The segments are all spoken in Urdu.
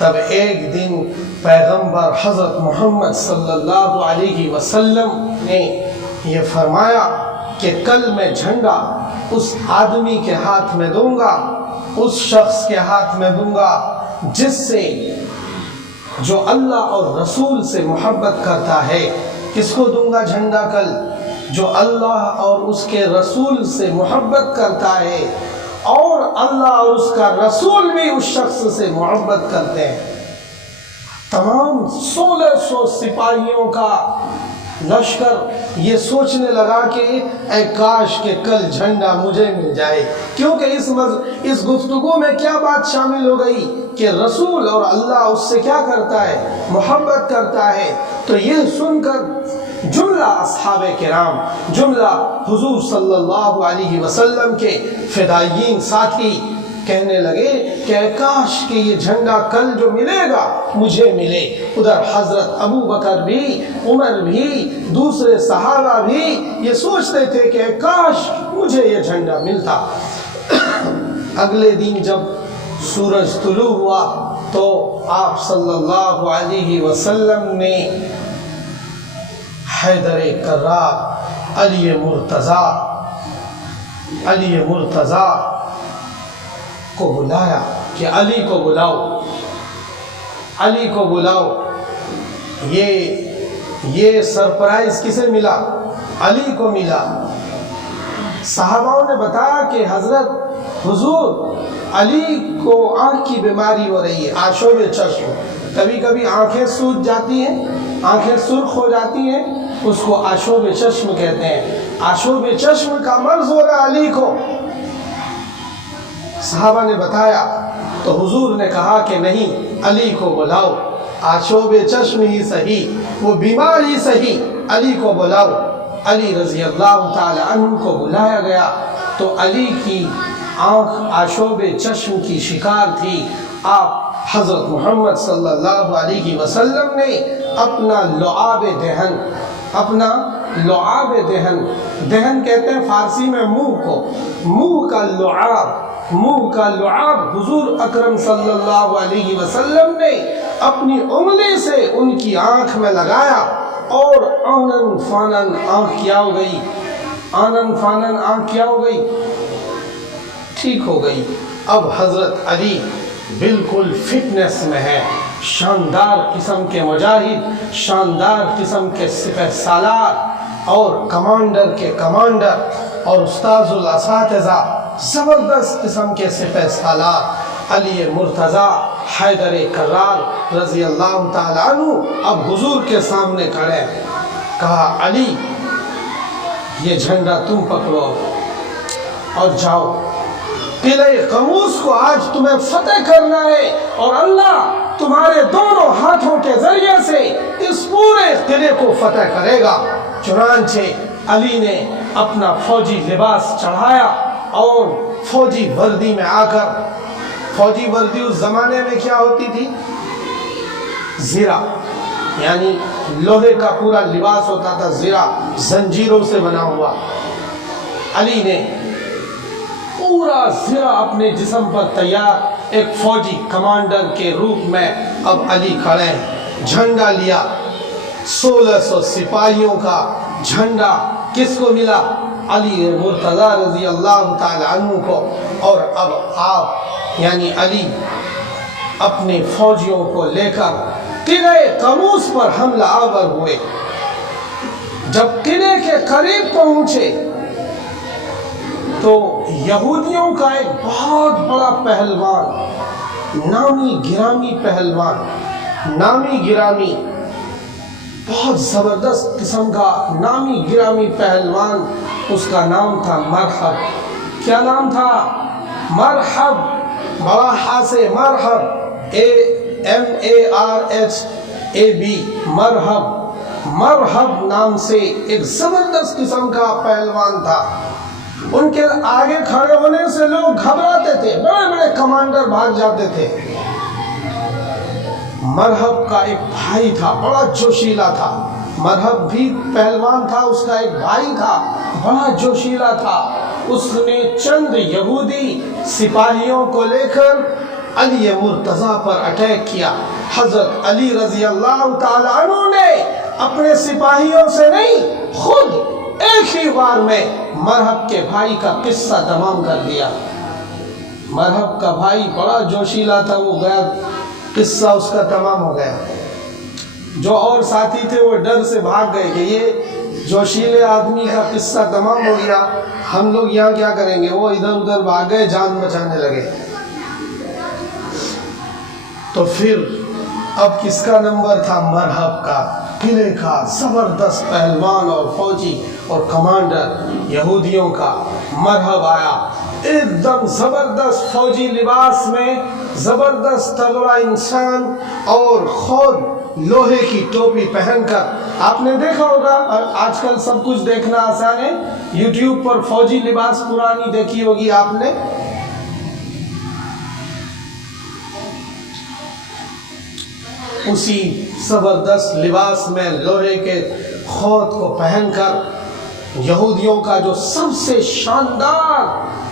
تب ایک دن پیغمبر حضرت محمد صلی اللہ علیہ وسلم نے یہ فرمایا کہ کل میں جھنڈا اس آدمی کے ہاتھ میں دوں گا، اس شخص کے ہاتھ میں دوں گا جس سے جو اللہ اور رسول سے محبت کرتا ہے۔ کس کو دوں گا جھنڈا کل؟ جو اللہ اور اس کے رسول سے محبت کرتا ہے، اور اللہ اور اس کا رسول بھی اس شخص سے محبت کرتے ہیں۔ تمام 1600 سپاہیوں کا لشکر یہ سوچنے لگا کہ اے کاش کہ کل جھنڈا مجھے مل جائے، کیونکہ اس گفتگو میں کیا بات شامل ہو گئی کہ رسول اور اللہ اس سے کیا کرتا ہے؟ محبت کرتا ہے۔ تو یہ سن کر جملہ اصحاب کرام، جملہ حضور صلی اللہ علیہ وسلم کے فدائیین ساتھی کہنے لگے کہ اے کاش کہ یہ جھنڈا کل جو ملے گا مجھے ملے۔ ادھر حضرت ابو بکر بھی، عمر بھی، دوسرے صحابہ بھی یہ سوچتے تھے کہ اے کاش مجھے یہ جھنڈا ملتا۔ اگلے دن جب سورج طلوع ہوا تو آپ صلی اللہ علیہ وسلم نے حیدر کرار، علی مرتضیٰ کو بلایا کہ علی کو بلاؤ، علی کو بلاؤ۔ یہ سرپرائز کسے ملا؟ علی کو ملا۔ صحاباؤں نے بتایا کہ حضرت حضور علی کو آنکھ کی بیماری ہو رہی ہے، آشوب چشم، کبھی کبھی آنکھیں سوج جاتی ہیں، آنکھیں سرخ ہو جاتی ہیں، اس کو آشوب چشم کہتے ہیں۔ آشوب چشم کا مرض ہو رہا علی کو۔ صحابہ نے بتایا تو حضور نے کہا کہ نہیں، علی کو بلاؤ، آشوب چشم ہی صحیح، وہ بیمار ہی صحیح، علی کو بلاؤ۔ علی رضی اللہ تعالی عنہ کو بلایا گیا تو علی کی آنکھ آشوب چشم کی شکار تھی۔ آپ حضرت محمد صلی اللہ علیہ وسلم نے اپنا لعاب دہن، دہن کہتے ہیں فارسی میں منہ کو، منہ کا لعاب حضور اکرم صلی اللہ علیہ وسلم نے اپنی انگلی سے ان کی آنکھ میں لگایا اور آنن فانن آنکھ کیا ہو گئی، آنن فانن آنکھ کیا ہو گئی؟ ٹھیک ہو گئی۔ اب حضرت علی بالکل فٹنس میں ہے، شاندار قسم کے مجاہد، شاندار قسم کے سپہ سالار اور کمانڈر کے کمانڈر اور استاذ الاساتذہ، زبردست قسم کے سپہ سالار علی مرتضیٰ حیدر کرار رضی اللہ تعالیٰ عنہ اب حضور کے سامنے کھڑے۔ کہا علی یہ جھنڈا تم پکڑو اور جاؤ، قلعہ قموس کو آج تمہیں فتح کرنا ہے، اور اللہ تمہارے دونوں ہاتھوں کے ذریعے سے اس پورے قلعے کو فتح کرے گا۔ چنانچہ علی نے اپنا فوجی لباس چڑھایا اور فوجی وردی میں آ کر، فوجی وردی اس زمانے میں کیا ہوتی تھی؟ زرہ، یعنی لوہے کا پورا لباس ہوتا تھا، زرہ زنجیروں سے بنا ہوا۔ علی نے پورا زرہ اپنے جسم پر تیار، ایک فوجی کمانڈر کے روپ میں اب علی کھڑے ہیں، جھنڈا لیا، 1600 سپاہیوں کا جھنڈا کس کو ملا؟ علی مرتضیٰ رضی اللہ تعالی عنہ کو۔ اور اب آپ یعنی علی اپنے فوجیوں کو لے کر قلعہ قموس پر حملہ آور ہوئے۔ جب قلعے کے قریب پہنچے تو یہودیوں کا ایک بہت بڑا پہلوان، نامی گرامی پہلوان، نامی گرامی بہت زبردست قسم کا نامی گرامی پہلوان، اس کا نام تھا مرحب۔ کیا نام تھا؟ مرحب، بڑا ہا سے مرحب، MARHAB، مرحب۔ مرحب نام سے ایک زبردست قسم کا پہلوان تھا۔ ان کے آگے کھڑے ہونے سے لوگ گھبراتے تھے، بڑے بڑے کمانڈر بھاگ جاتے تھے۔ مرحب کا ایک بھائی تھا، بڑا جوشیلا تھا۔ مرحب بھی پہلوان تھا، اس کا ایک بھائی تھا، بڑا جوشیلا تھا۔ اس نے چند یہودی سپاہیوں کو لے کر علی مرتضیٰ پر اٹیک کیا۔ حضرت علی رضی اللہ تعالیٰ عنہ نے اپنے سپاہیوں سے نہیں، خود ایک ہی وار میں مرہب کے بھائی کا قصہ تمام کر دیا۔ مرہب کا بھائی بڑا جوشیلا تھا، وہ گیا، قصہ اس کا تمام ہو گیا۔ جو اور ساتھی تھے وہ ڈر سے بھاگ گئے کہ یہ جوشیلے آدمی کا قصہ تمام ہو گیا، ہم لوگ یہاں کیا کریں گے۔ وہ ادھر ادھر بھاگ گئے، جان بچانے لگے۔ تو پھر اب کس کا نمبر تھا؟ مرہب کا، قلعے کا زبردست پہلوان اور فوجی اور کمانڈر یہودیوں کا مرہب آیا، ایک دم زبردست فوجی لباس میں، زبردست تگڑا انسان، اور خود لوہے کی ٹوپی پہن کر۔ آپ نے دیکھا ہوگا، آج کل سب کچھ دیکھنا آسان ہے، یوٹیوب پر فوجی لباس پرانی دیکھی ہوگی آپ نے۔ اسی زبردست لباس میں لوہے کے خوت کو پہن کر، یہودیوں کا جو سب سے شاندار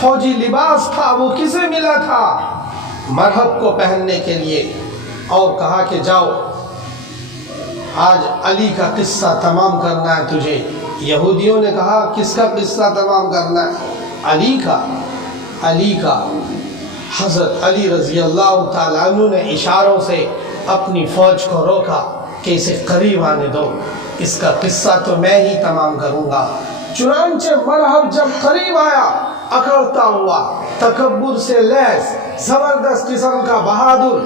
فوجی لباس تھا وہ کسے ملا تھا؟ مرہب کو پہننے کے لیے، اور کہا کہ جاؤ آج علی کا قصہ تمام کرنا ہے تجھے۔ یہودیوں نے کہا کس کا قصہ تمام کرنا ہے؟ علی کا۔ علی کا۔ حضرت علی رضی اللہ تعالیٰ عنہ نے اشاروں سے اپنی فوج کو روکا کہ اسے قریب آنے دو، اس کا قصہ تو میں ہی تمام کروں گا۔ چنانچہ مرہب جب قریب آیا، اکڑتا ہوا، تکبر سے لیس، زبردست قسم کا بہادر،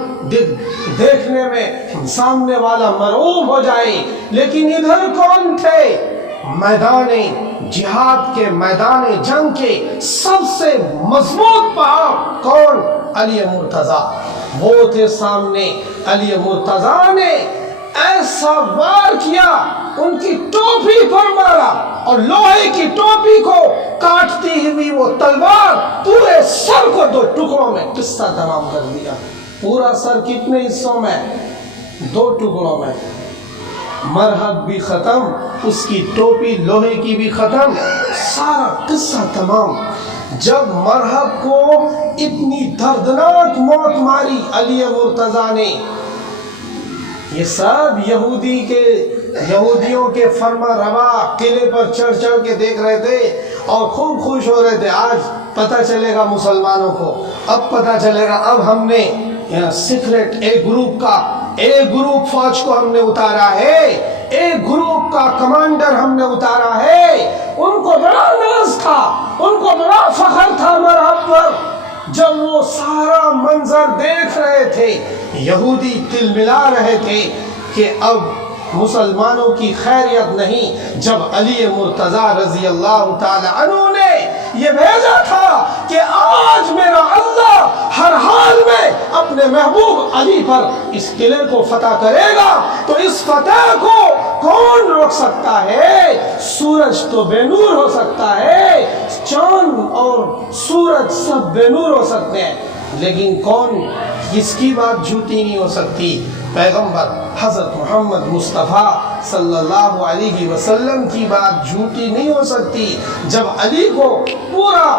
دیکھنے میں سامنے والا مرعوب ہو جائے۔ لیکن ادھر کون تھے؟ میدان جہاد کے، میدان جنگ کے سب سے مضبوط پہاڑ کون؟ علی مرتضیٰ۔ وہ تھے سامنے۔ علی مرتضیٰ نے ایسا وار کیا، ان کی ٹوپی پر مارا، اور لوہے کی ٹوپی کو کاٹتی ہوئی وہ تلوار پورے سر کو دو ٹکڑوں میں، قصہ تمام کر دیا۔ پورا سر کتنے حصوں میں؟ 2 ٹکڑوں میں۔ مرہب بھی ختم، اس کی ٹوپی لوہے کی بھی ختم، سارا قصہ تمام۔ جب مرہب کو اتنی دردناک موت ماری علی مرتضیٰ نے، یہ سب یہودیوں کے فرما روا قلعے پر چڑھ چڑھ کے دیکھ رہے تھے اور خوب خوش ہو رہے تھے۔ آج پتہ چلے گا مسلمانوں کو، اب پتہ چلے گا، اب ہم نے سیکرٹ ایک گروپ فوج کو ہم نے اتارا ہے، ایک گروپ کا کمانڈر ہم نے اتارا ہے۔ ان کو بڑا ناز تھا، ان کو بڑا فخر تھا مرہب پر۔ جب وہ سارا منظر دیکھ رہے تھے، یہودی تلملا رہے تھے کہ اب مسلمانوں کی خیریت نہیں۔ جب علی مرتضیٰ رضی اللہ تعالی عنہ نے یہ بھیجا تھا کہ آج میرا اللہ ہر حال میں اپنے محبوب علی پر اس قلعے کو فتح کرے گا، تو اس فتح کو کون روک سکتا ہے؟ سورج تو بے نور ہو سکتا ہے، چاند اور سورج سب بے نور ہو سکتے ہیں، لیکن کون، کس کی بات جھوٹی نہیں ہو سکتی؟ پیغمبر حضرت محمد مصطفیٰ صلی اللہ علیہ وسلم کی بات جھوٹی نہیں ہو سکتی۔ جب علی کو پورا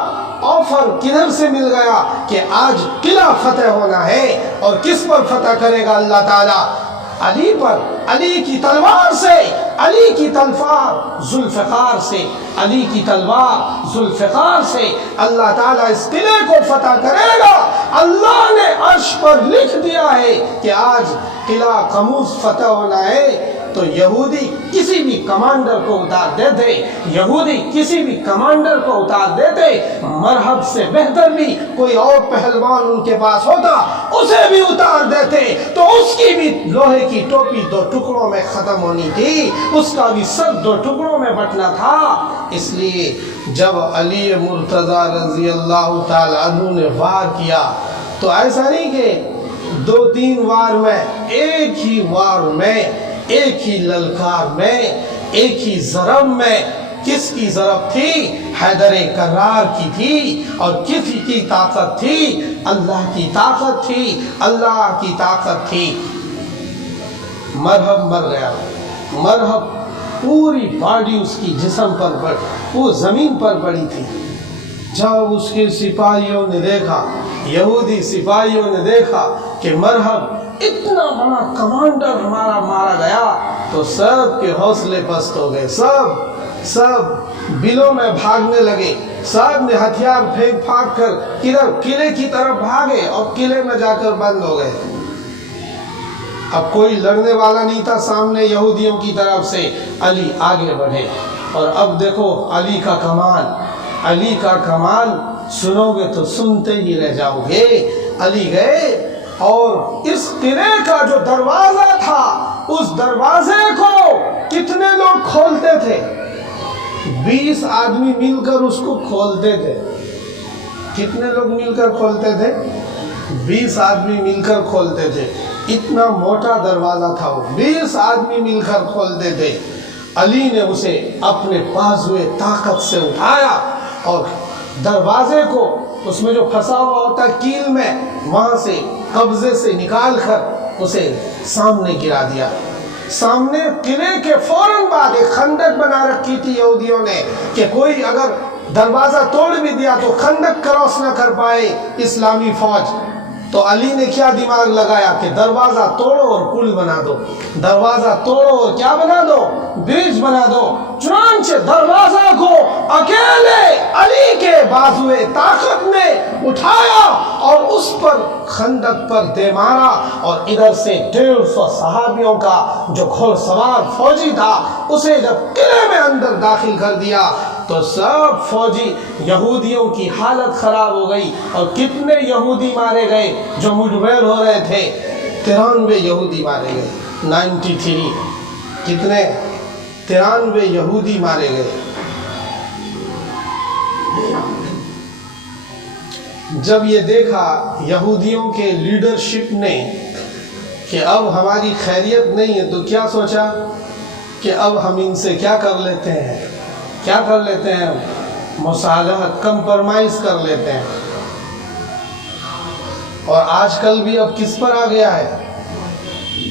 آفر کدھر سے مل گیا کہ آج قلعہ فتح ہونا ہے، اور کس پر فتح کرے گا اللہ تعالیٰ؟ علی پر، علی کی تلوار سے، علی کی تلوار ذوالفقار سے، علی کی تلوار ذوالفقار سے اللہ تعالیٰ اس قلعے کو فتح کرے گا۔ اللہ نے عرش پر لکھ دیا ہے کہ آج قلعہ قموس فتح ہونا ہے۔ تو یہودی کسی بھی کمانڈر کو اتار دیتے، یہودی کسی بھی کمانڈر کو اتار دیتے، مرہب سے بہتر بھی کوئی اور پہلوان ان کے پاس ہوتا، اسے بھی اتار دیتے، تو اس کی بھی لوہے کی ٹوپی 2 ٹکڑوں میں ختم ہونی تھی، اس کا بھی سر 2 ٹکڑوں میں بٹنا تھا۔ اس لیے جب علی مرتضیٰ رضی اللہ تعالی عنہ نے وار کیا، تو ایسا نہیں کہ 2-3 وار میں، ایک ہی وار میں، ایک ہی للکار میں، ایک ہی ضرب میں۔ کس کی ضرب تھی؟ حیدر کرار کی تھی، اور کسی کی طاقت تھی؟ اللہ کی طاقت تھی، اللہ کی طاقت تھی۔ مرہب مر گیا، مرہب پوری باڈی اس کی جسم پر وہ زمین پر پڑی تھی۔ جب اس کے سپاہیوں نے دیکھا یہودی سپاہیوں نے دیکھا کہ مرحب اتنا بڑا کمانڈر ہمارا مارا گیا تو سب کے حوصلے پست ہو گئے، سب بلوں میں بھاگنے لگے، سب نے ہتھیار پھینک پھانک کر ادھر قلعے کی طرف بھاگے اور قلعے میں جا کر بند ہو گئے۔ اب کوئی لڑنے والا نہیں تھا سامنے یہودیوں کی طرف سے، علی آگے بڑھے اور اب دیکھو علی کا کمال سنو گے تو سنتے ہی رہ جاؤ گے۔ علی گئے اور اس قلعے کا جو دروازہ تھا اس دروازے کو کتنے لوگ کھولتے تھے؟ 20 آدمی مل کر اس کو کھولتے تھے۔ کتنے لوگ مل کر کھولتے تھے؟ 20 آدمی مل کر کھولتے تھے۔ اتنا موٹا دروازہ تھا وہ، 20 آدمی مل کر کھولتے تھے۔ علی نے اسے اپنے بازوئے طاقت سے اٹھایا اور دروازے کو اس میں جو پھنسا ہوا ہوتا ہے کیل میں، وہاں سے قبضے سے نکال کر اسے سامنے گرا دیا۔ سامنے قلعے کے فوراً بعد ایک خندق بنا رکھی تھی یہودیوں نے کہ کوئی اگر دروازہ توڑ بھی دیا تو خندق کراس نہ کر پائے اسلامی فوج۔ تو علی نے کیا دماغ لگایا کہ دروازہ توڑو اور پل بنا دو، دروازہ توڑو اور کیا بنا دو؟ برج بنا دو۔ چنانچہ دروازہ کو اکیلے علی کے بازوئے طاقت نے اٹھایا اور اس پر خندق پر دے مارا، اور ادھر سے 150 صحابیوں کا جو گھوڑ سوار فوجی تھا اسے جب قلعے میں اندر داخل کر دیا تو سب فوجی یہودیوں کی حالت خراب ہو گئی۔ اور کتنے یہودی مارے گئے جو مڈویل ہو رہے تھے؟ 93 یہودی مارے گئے۔ 93 کتنے؟ 93 یہودی مارے گئے۔ جب یہ دیکھا یہودیوں کے لیڈرشپ نے کہ اب ہماری خیریت نہیں ہے تو کیا سوچا کہ اب ہم ان سے کیا کر لیتے ہیں؟ مصالحت، کمپرمائز کر لیتے ہیں۔ اور آج کل بھی اب کس پر آ گیا ہے؟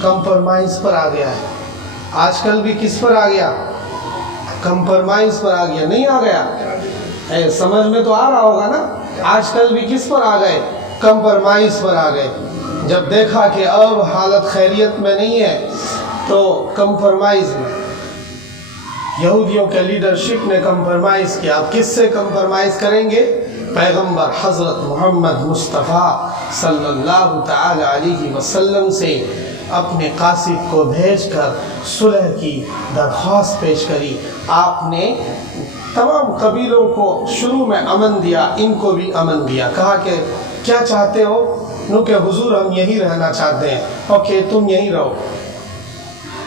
کمپرمائز پر آ گیا ہے۔ آج کل بھی کس پر آ گیا؟ کمپرمائز پر آ گیا۔ نہیں آ گیا؟ سمجھ میں تو آ رہا ہوگا نا؟ آج کل بھی کس پر آ گئے؟ کمپرمائز پر آ گئے۔ جب دیکھا کہ اب حالت خیریت میں نہیں ہے تو کمپرمائز میں یہودیوں کے لیڈرشپ نے کمپرمائز کیا۔ اب کس سے کمپرمائز کریں گے؟ پیغمبر حضرت محمد مصطفیٰ صلی اللہ تعالی علیہ وسلم سے اپنے قاصد کو بھیج کر صلح کی درخواست پیش کری۔ آپ نے تمام قبیلوں کو شروع میں امن دیا، ان کو بھی امن دیا۔ کہا کہ کیا چاہتے ہو؟ نو کہ حضور ہم یہی رہنا چاہتے ہیں۔ اوکے تم یہی رہو،